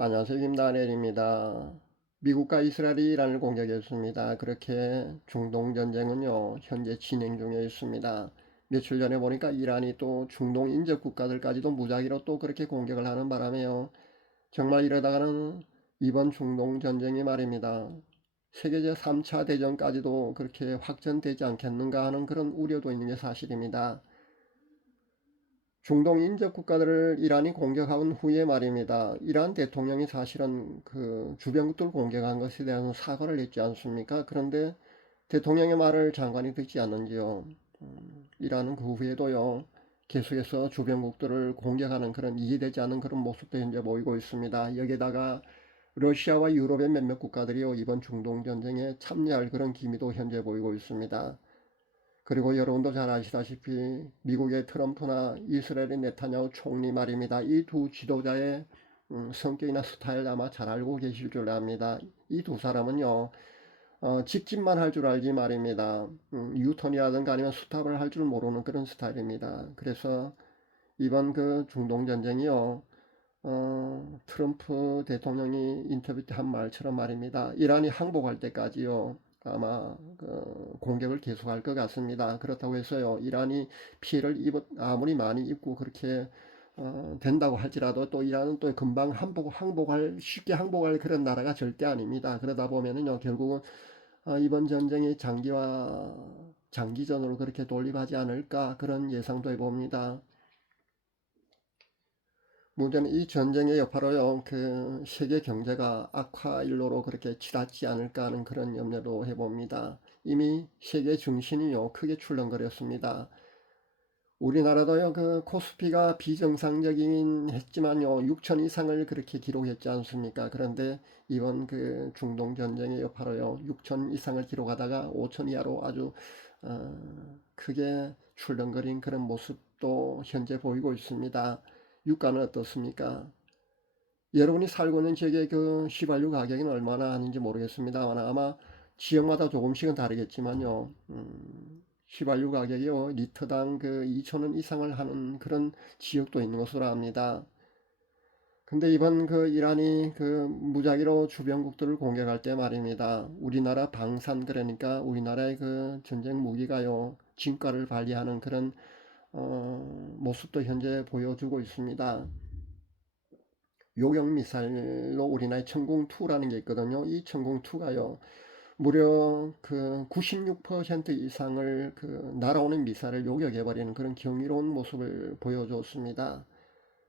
안녕하세요. 김다니엘입니다. 미국과 이스라엘이 이란을 공격했습니다. 그렇게 중동 전쟁은요, 현재 진행 중에 있습니다. 며칠 전에 보니까 이란이 또 중동 인접 국가들까지도 무작위로 또 그렇게 공격을 하는 바람에요. 정말 이러다가는 이번 중동 전쟁이 말입니다. 세계 제3차 대전까지도 그렇게 확전되지 않겠는가 하는 그런 우려도 있는 게 사실입니다. 중동 인접 국가들을 이란이 공격한 후에 말입니다. 이란 대통령이 사실은 그 주변국들 공격한 것에 대해서 사과를 했지 않습니까? 그런데 대통령의 말을 장관이 듣지 않는지요. 이란은 그 후에도요, 계속해서 주변국들을 공격하는 그런 이해되지 않는 그런 모습도 현재 보이고 있습니다. 여기에다가 러시아와 유럽의 몇몇 국가들이요, 이번 중동 전쟁에 참여할 그런 기미도 현재 보이고 있습니다. 그리고 여러분도 잘 아시다시피 미국의 트럼프나 이스라엘의 네타냐후 총리 말입니다. 이 두 지도자의 성격이나 스타일 아마 잘 알고 계실 줄 압니다. 이 두 사람은요, 직진만 할 줄 알지 말입니다. 유턴이라든가 아니면 스탑을 할 줄 모르는 그런 스타일입니다. 그래서 이번 그 중동 전쟁이요, 트럼프 대통령이 인터뷰 때 한 말처럼 말입니다. 이란이 항복할 때까지요, 아마 공격을 계속할 것 같습니다. 그렇다고 해서요, 이란이 피해를 아무리 많이 입고 그렇게 된다고 할지라도 또 이란은 또 금방 쉽게 항복할 그런 나라가 절대 아닙니다. 그러다 보면은요, 결국은 이번 전쟁이 장기전으로 그렇게 돌입하지 않을까 그런 예상도 해봅니다. 문제는 이 전쟁의 여파로요, 그 세계 경제가 악화일로로 그렇게 치닫지 않을까 하는 그런 염려도 해봅니다. 이미 세계 증시는요, 크게 출렁거렸습니다. 우리나라도요, 그 코스피가 비정상적이긴 했지만요, 6천 이상을 그렇게 기록했지 않습니까? 그런데 이번 그 중동 전쟁의 여파로요, 6천 이상을 기록하다가 5천 이하로 아주 크게 출렁거린 그런 모습도 현재 보이고 있습니다. 유가는 어떻습니까? 여러분이 살고 있는 지역의 그 휘발유 가격은 얼마나 하는지 모르겠습니다만 아마 지역마다 조금씩은 다르겠지만요. 휘발유 가격이요, 리터당 그 2,000원 이상을 하는 그런 지역도 있는 것으로 압니다. 근데 이번 그 이란이 그 무작위로 주변국들을 공격할 때 말입니다. 우리나라 방산, 그러니까 우리나라의 그 전쟁 무기가요, 진가를 발휘하는 그런 모습도 현재 보여주고 있습니다. 요격 미사일로 우리나라의 천궁2라는 게 있거든요. 이 천궁2가요, 무려 그 96% 이상을 그 날아오는 미사일을 요격해버리는 그런 경이로운 모습을 보여줬습니다.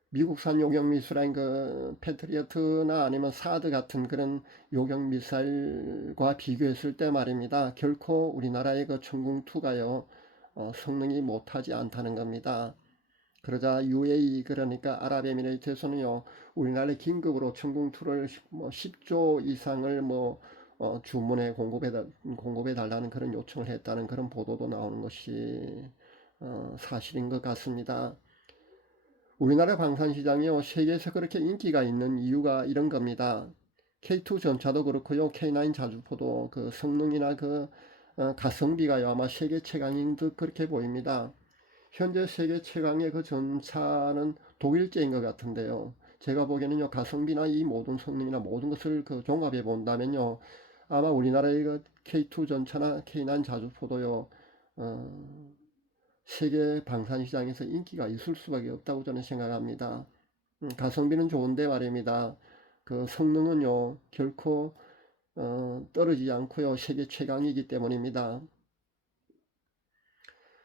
미국산 요격 미사일인 그 패트리어트나 아니면 사드 같은 그런 요격 미사일과 비교했을 때 말입니다. 결코 우리나라의 그 천궁2가요, 성능이 못하지 않다는 겁니다. 그러자 UAE, 그러니까 아랍에미레이트에서는요, 우리나라에 긴급으로 천궁2를 뭐 10조 이상을 뭐 주문에 공급해 달라는 그런 요청을 했다는 그런 보도도 나오는 것이 사실인 것 같습니다. 우리나라 방산시장이요, 세계에서 그렇게 인기가 있는 이유가 이런 겁니다. K2 전차도 그렇고요, K9 자주포도 그 성능이나 그 가성비가요, 아마 세계 최강인 듯 그렇게 보입니다. 현재 세계 최강의 그 전차는 독일제인 것 같은데요. 제가 보기에는요, 가성비나 이 모든 성능이나 모든 것을 그 종합해 본다면요, 아마 우리나라의 그 K2 전차나 K9 자주포도요, 어, 세계 방산시장에서 인기가 있을 수밖에 없다고 저는 생각합니다. 가성비는 좋은데 말입니다. 그 성능은요, 결코 떨어지지 않고요, 세계 최강이기 때문입니다.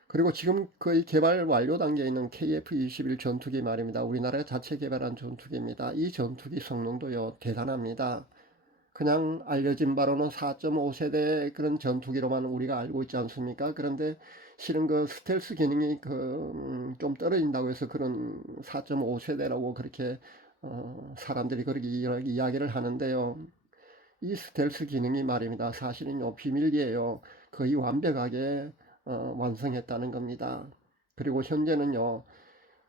그리고 지금 거의 개발 완료 단계에 있는 KF-21 전투기 말입니다. 우리나라가 자체 개발한 전투기입니다. 이 전투기 성능도요, 대단합니다. 그냥 알려진 바로는 4.5세대 그런 전투기로만 우리가 알고 있지 않습니까? 그런데 실은 그 스텔스 기능이 좀 떨어진다고 해서 그런 4.5세대라고 그렇게 사람들이 그렇게 이야기를 하는데요. 이 스텔스 기능이 말입니다. 사실은요, 비밀리에요. 거의 완벽하게 완성했다는 겁니다. 그리고 현재는요,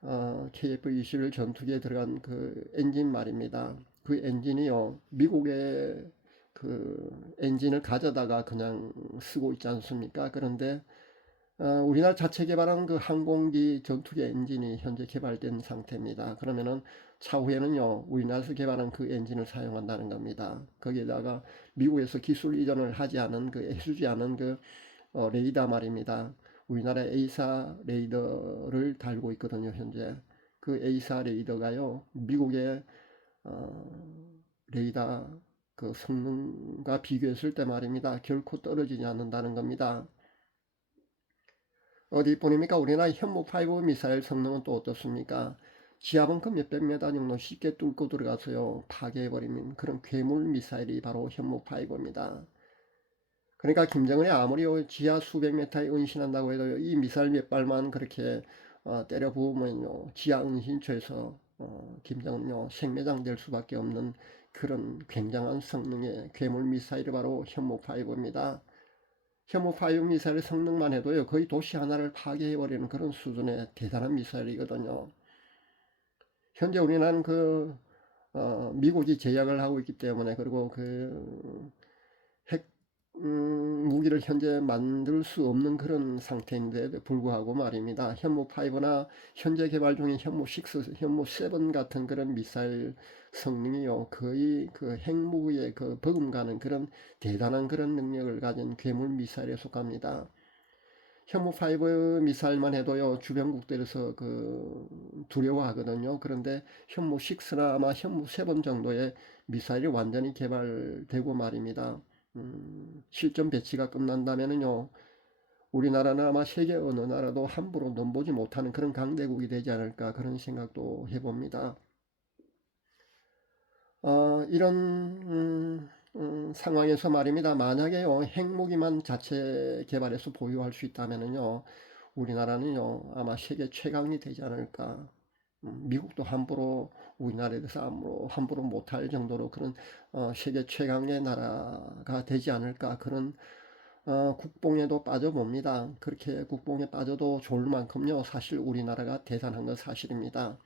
KF-21 전투기에 들어간 그 엔진 말입니다. 그 엔진이요, 미국의 그 엔진을 가져다가 그냥 쓰고 있지 않습니까? 그런데 우리나라 자체 개발한 그 항공기 전투기 엔진이 현재 개발된 상태입니다. 그러면은 차후에는요 우리나라에서 개발한 그 엔진을 사용한다는 겁니다. 거기에다가 미국에서 기술 이전을 하지 않은 해주지 않은 레이더 말입니다. 우리나라 A사 레이더를 달고 있거든요. 현재 그 A사 레이더가요 미국의 레이더 그 성능과 비교했을 때 말입니다. 결코 떨어지지 않는다는 겁니다. 어디 보니까 우리나라 현무5 미사일 성능은 또 어떻습니까? 지하벙커 몇백 메다 정도 쉽게 뚫고 들어가서요 파괴해버리는 그런 괴물 미사일이 바로 현무5입니다. 그러니까 김정은이 아무리 지하 수백 메타에 은신한다고 해도 이 미사일 몇 발만 그렇게 때려 부으면요 지하 은신처에서 김정은요 생매장 될 수밖에 없는 그런 굉장한 성능의 괴물 미사일이 바로 현무5입니다. 현무5 미사일 성능만 해도요 거의 도시 하나를 파괴해버리는 그런 수준의 대단한 미사일이거든요. 현재 우리나라는 미국이 제약을 하고 있기 때문에 그리고 핵 무기를 현재 만들 수 없는 그런 상태인데 불구하고 말입니다. 현무5나 현재 개발 중인 현무6, 현무7 같은 그런 미사일 성능이요 거의 핵무기에 버금가는 그런 대단한 그런 능력을 가진 괴물 미사일에 속합니다. 현무5 미사일만 해도요 주변국들에서 두려워하거든요. 그런데 현무6나 아마 현무7 정도의 미사일이 완전히 개발되고 말입니다. 실전 배치가 끝난다면은요 우리나라는 아마 세계 어느 나라도 함부로 넘보지 못하는 그런 강대국이 되지 않을까 그런 생각도 해봅니다. 이런 상황에서 말입니다. 만약에요 핵무기만 자체 개발해서 보유할 수 있다면은요 우리나라는요 아마 세계 최강이 되지 않을까. 미국도 함부로 우리나라에 대해서 함부로 못할 정도로 그런 세계 최강의 나라가 되지 않을까 그런 국뽕에도 빠져봅니다. 그렇게 국뽕에 빠져도 좋을 만큼요 사실 우리나라가 대단한 건 사실입니다.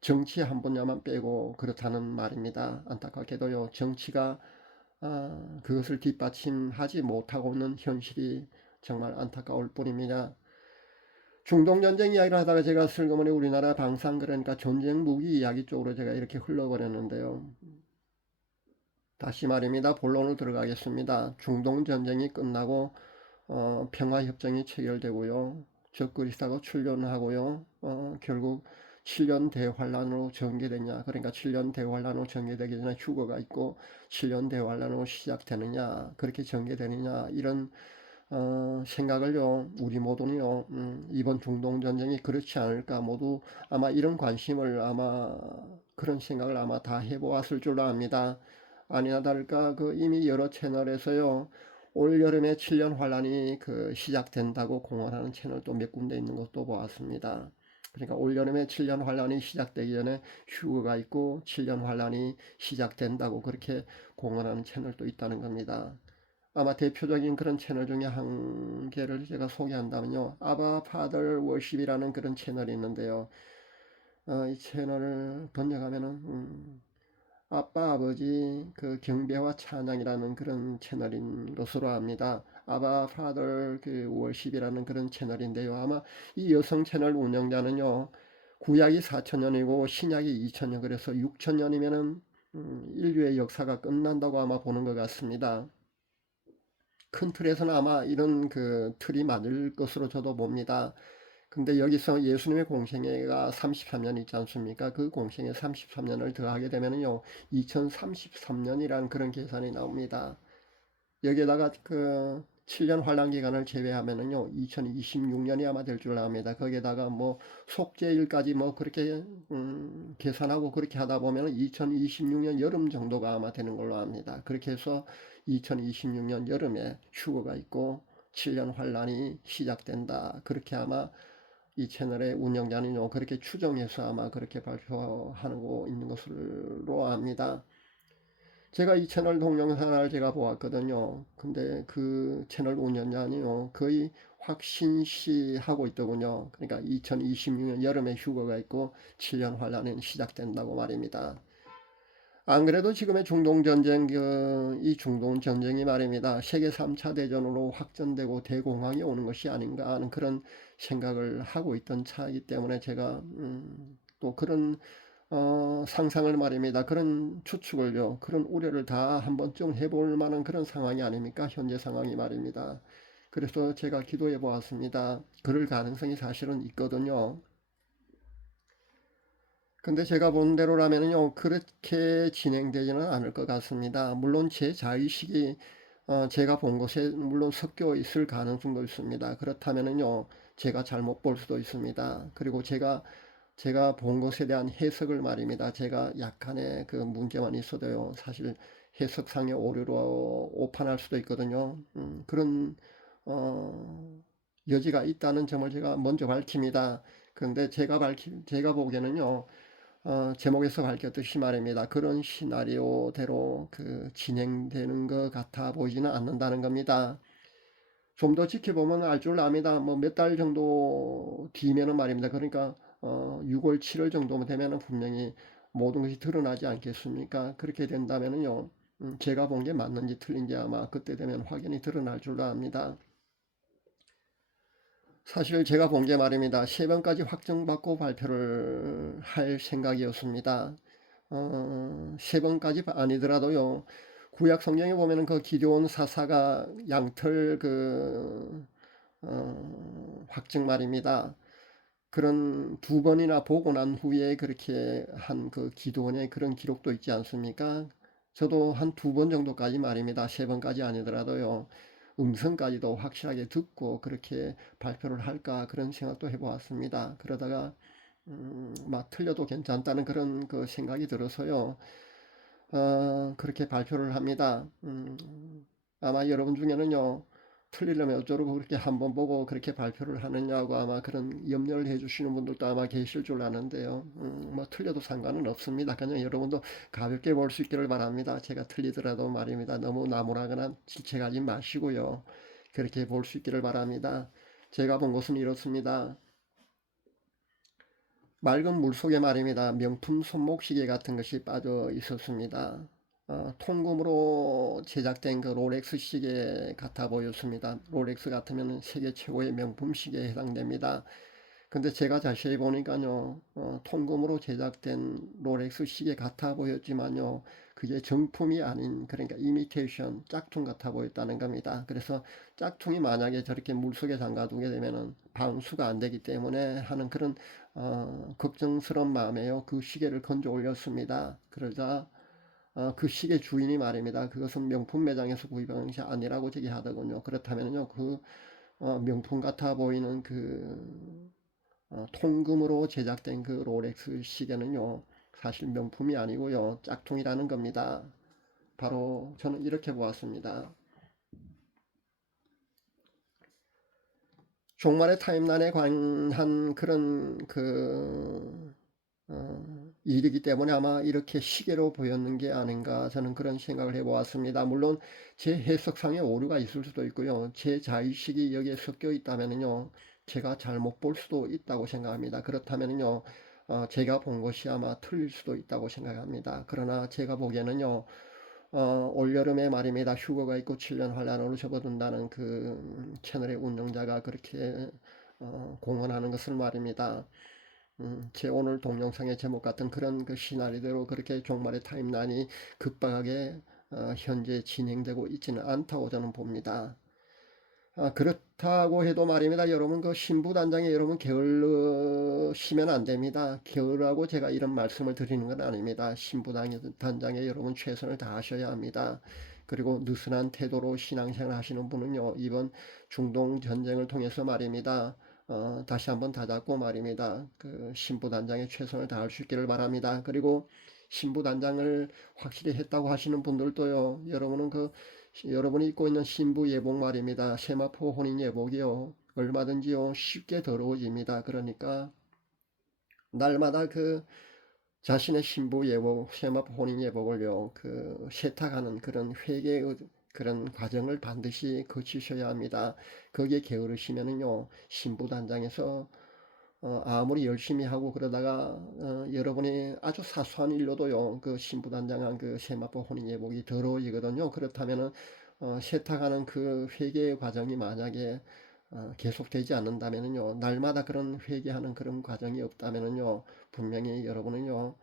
정치 한 분야만 빼고 그렇다는 말입니다. 안타깝게도요 정치가 그것을 뒷받침하지 못하고 있는 현실이 정말 안타까울 뿐입니다. 중동전쟁 이야기를 하다가 제가 슬그머니 우리나라 방산 그러니까 전쟁 무기 이야기 쪽으로 제가 이렇게 흘러버렸는데요. 다시 말입니다. 본론으로 들어가겠습니다. 중동전쟁이 끝나고 평화협정이 체결되고요. 적그리스도가 출연하고요. 결국 7년 대환란으로 전개되냐. 그러니까 7년 대환란으로 전개되기 전에 휴거가 있고 7년 대환란으로 시작되느냐. 그렇게 전개되느냐. 이런 생각을요 우리 모두는요 이번 중동전쟁이 그렇지 않을까 모두 아마 이런 관심을 아마 그런 생각을 아마 다 해보았을 줄로 압니다. 아니나 다를까 이미 여러 채널에서요 올 여름에 7년 환란이 시작된다고 공언하는 채널도 몇 군데 있는 것도 보았습니다. 그러니까 올 여름에 7년 환란이 시작되기 전에 휴거가 있고 7년 환란이 시작된다고 그렇게 공언하는 채널도 있다는 겁니다. 아마 대표적인 그런 채널 중에 한 개를 제가 소개한다면요. 아바 파더 워십이라는 그런 채널이 있는데요. 이 채널을 번역하면은 아빠 아버지 경배와 찬양이라는 그런 채널인 것으로 압니다. 아바 파더 워십이라는 그런 채널인데요. 아마 이 여성 채널 운영자는요. 구약이 4,000년이고 신약이 2,000년 그래서 6,000년이면은 인류의 역사가 끝난다고 아마 보는 것 같습니다. 큰 틀에서는 아마 이런 틀이 맞을 것으로 저도 봅니다. 근데 여기서 예수님의 공생애가 33년 있지 않습니까? 그 공생애 33년을 더하게 되면요 2033년이라는 그런 계산이 나옵니다. 여기에다가 7년 환란 기간을 제외하면은요 2026년이 아마 될 줄 압니다. 거기에다가 뭐 속죄일까지 뭐 그렇게 계산하고 그렇게 하다 보면 2026년 여름 정도가 아마 되는 걸로 압니다. 그렇게 해서 2026년 여름에 휴거가 있고 7년 환란이 시작된다. 그렇게 아마 이 채널의 운영자는요 그렇게 추정해서 아마 그렇게 발표하고 있는 것으로 압니다. 제가 이 채널 동영상을 제가 보았거든요. 근데 그 채널 운영자는요 거의 확신시하고 있더군요. 그러니까 2026년 여름에 휴거가 있고 7년 환란은 시작된다고 말입니다. 안 그래도 지금의 중동전쟁, 이 중동전쟁이 말입니다. 세계 3차 대전으로 확전되고 대공황이 오는 것이 아닌가 하는 그런 생각을 하고 있던 차이기 때문에 제가 또 그런 상상을 말입니다. 그런 추측을요, 그런 우려를 다 한번쯤 해볼 만한 그런 상황이 아닙니까? 현재 상황이 말입니다. 그래서 제가 기도해 보았습니다. 그럴 가능성이 사실은 있거든요. 근데 제가 본 대로라면요, 그렇게 진행되지는 않을 것 같습니다. 물론 제 자의식이 제가 본 것에 물론 섞여 있을 가능성도 있습니다. 그렇다면요, 제가 잘못 볼 수도 있습니다. 그리고 제가 본 것에 대한 해석을 말입니다. 제가 약간의 그 문제만 있어도요, 사실 해석상의 오류로 오판할 수도 있거든요. 그런 여지가 있다는 점을 제가 먼저 밝힙니다. 그런데 제가 보기에는요, 제목에서 밝혔듯이 말입니다. 그런 시나리오대로 그 진행되는 것 같아 보이지는 않는다는 겁니다. 좀 더 지켜보면 알 줄 압니다. 뭐 몇 달 정도 뒤면은 말입니다. 그러니까 6월, 7월 정도면 되면은 분명히 모든 것이 드러나지 않겠습니까? 그렇게 된다면은요, 제가 본 게 맞는지 틀린지 아마 그때 되면 확연히 드러날 줄로 압니다. 사실 제가 본 게 말입니다. 3번까지 확정받고 발표를 할 생각이었습니다. 3번까지 아니더라도요. 구약 성경에 보면은 그 기드온 사사가 양털 확증 말입니다. 그런 2번이나 보고 난 후에 그렇게 한 그 기드온의 그런 기록도 있지 않습니까? 저도 한 2번 정도까지 말입니다. 3번까지 아니더라도요. 음성까지도 확실하게 듣고 그렇게 발표를 할까 그런 생각도 해보았습니다. 그러다가 막 틀려도 괜찮다는 그런 그 생각이 들어서요. 그렇게 발표를 합니다. 아마 여러분 중에는요, 틀리려면 어쩌라고 그렇게 한번 보고 그렇게 발표를 하느냐고 아마 그런 염려를 해주시는 분들도 아마 계실 줄 아는데요. 뭐 틀려도 상관은 없습니다. 그냥 여러분도 가볍게 볼 수 있기를 바랍니다. 제가 틀리더라도 말입니다. 너무 나무라거나 질책하지 마시고요. 그렇게 볼 수 있기를 바랍니다. 제가 본 것은 이렇습니다. 맑은 물속에 말입니다. 명품 손목시계 같은 것이 빠져 있었습니다. 통금으로 제작된 그 롤렉스 시계 같아 보였습니다. 롤렉스 같으면 세계 최고의 명품 시계에 해당됩니다. 근데 제가 자세히 보니까요, 통금으로 제작된 롤렉스 시계 같아 보였지만요, 그게 정품이 아닌, 그러니까 이미테이션, 짝퉁 같아 보였다는 겁니다. 그래서 짝퉁이 만약에 저렇게 물속에 잠가두게 되면은 방수가 안 되기 때문에 하는 그런, 걱정스러운 마음에요. 그 시계를 건져 올렸습니다. 그러자, 그 시계 주인이 말입니다. 그것은 명품 매장에서 구입한 것이 아니라고 제기하더군요. 그렇다면요, 그, 명품 같아 보이는 통금으로 제작된 그 롤렉스 시계는요, 사실 명품이 아니고요, 짝퉁이라는 겁니다. 바로 저는 이렇게 보았습니다. 종말의 타임라인에 관한 그런 일이기 때문에 아마 이렇게 시계로 보였는 게 아닌가 저는 그런 생각을 해보았습니다. 물론 제 해석상의 오류가 있을 수도 있고요. 제 자의식이 여기에 섞여 있다면요. 제가 잘못 볼 수도 있다고 생각합니다. 그렇다면요. 제가 본 것이 아마 틀릴 수도 있다고 생각합니다. 그러나 제가 보기에는요. 올여름에 말입니다. 휴거가 있고 7년 환란으로 접어든다는 그 채널의 운영자가 그렇게 공언하는 것을 말입니다. 제 오늘 동영상의 제목 같은 그런 그 시나리오대로 그렇게 종말의 타임라인이 급박하게 현재 진행되고 있지는 않다고 저는 봅니다. 그렇다고 해도 말입니다. 여러분 그 신부단장에 여러분 게을르시면 안 됩니다. 게으르라고 제가 이런 말씀을 드리는 건 아닙니다. 신부단장에 여러분 최선을 다하셔야 합니다. 그리고 느슨한 태도로 신앙생활 하시는 분은요, 이번 중동 전쟁을 통해서 말입니다. 다시 한번 다잡고 말입니다. 그 신부단장에 최선을 다할 수 있기를 바랍니다. 그리고 신부단장을 확실히 했다고 하시는 분들도요, 여러분이 입고 있는 신부 예복 말입니다. 세마포 혼인 예복이요. 얼마든지요, 쉽게 더러워집니다. 그러니까, 날마다 그 자신의 신부 예복, 세마포 혼인 예복을요, 그 세탁하는 그런 회개의 그런 과정을 반드시 거치셔야 합니다. 거기에 게으르시면은요, 신부 단장에서 아무리 열심히 하고 그러다가 여러분이 아주 사소한 일로도요 그 신부 단장한 그 세마포 혼인 예복이 더러워지거든요. 그렇다면은 세탁하는 그 회개 과정이 만약에 계속되지 않는다면은요 날마다 그런 회개하는 그런 과정이 없다면은요 분명히 여러분은요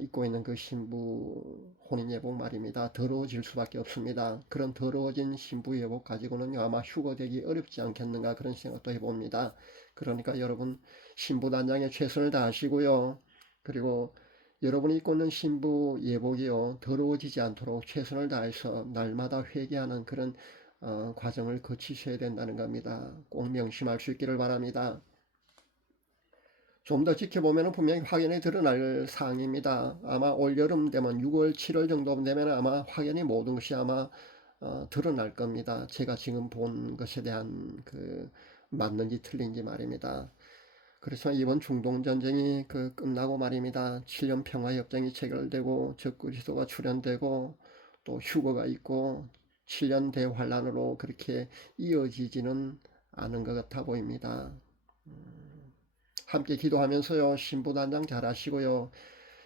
입고 있는 그 신부 혼인예복 말입니다. 더러워질 수밖에 없습니다. 그런 더러워진 신부 예복 가지고는 아마 휴거되기 어렵지 않겠는가 그런 생각도 해봅니다. 그러니까 여러분 신부 단장에 최선을 다하시고요. 그리고 여러분이 입고 있는 신부 예복이요 더러워지지 않도록 최선을 다해서 날마다 회개하는 그런 과정을 거치셔야 된다는 겁니다. 꼭 명심할 수 있기를 바랍니다. 좀 더 지켜보면 분명히 확연히 드러날 사항입니다. 아마 올여름 되면 6월, 7월 정도 되면 아마 확연히 모든 것이 아마 드러날 겁니다. 제가 지금 본 것에 대한 그 맞는지 틀린지 말입니다. 그렇지만 이번 중동전쟁이 끝나고 말입니다. 7년 평화협정이 체결되고 적그리스도가 출현되고 또 휴거가 있고 7년 대환란으로 그렇게 이어지지는 않은 것 같아 보입니다. 함께 기도하면서요. 신부단장 잘 하시고요.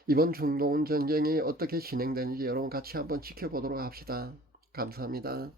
이번 중동 전쟁이 어떻게 진행되는지 여러분 같이 한번 지켜보도록 합시다. 감사합니다.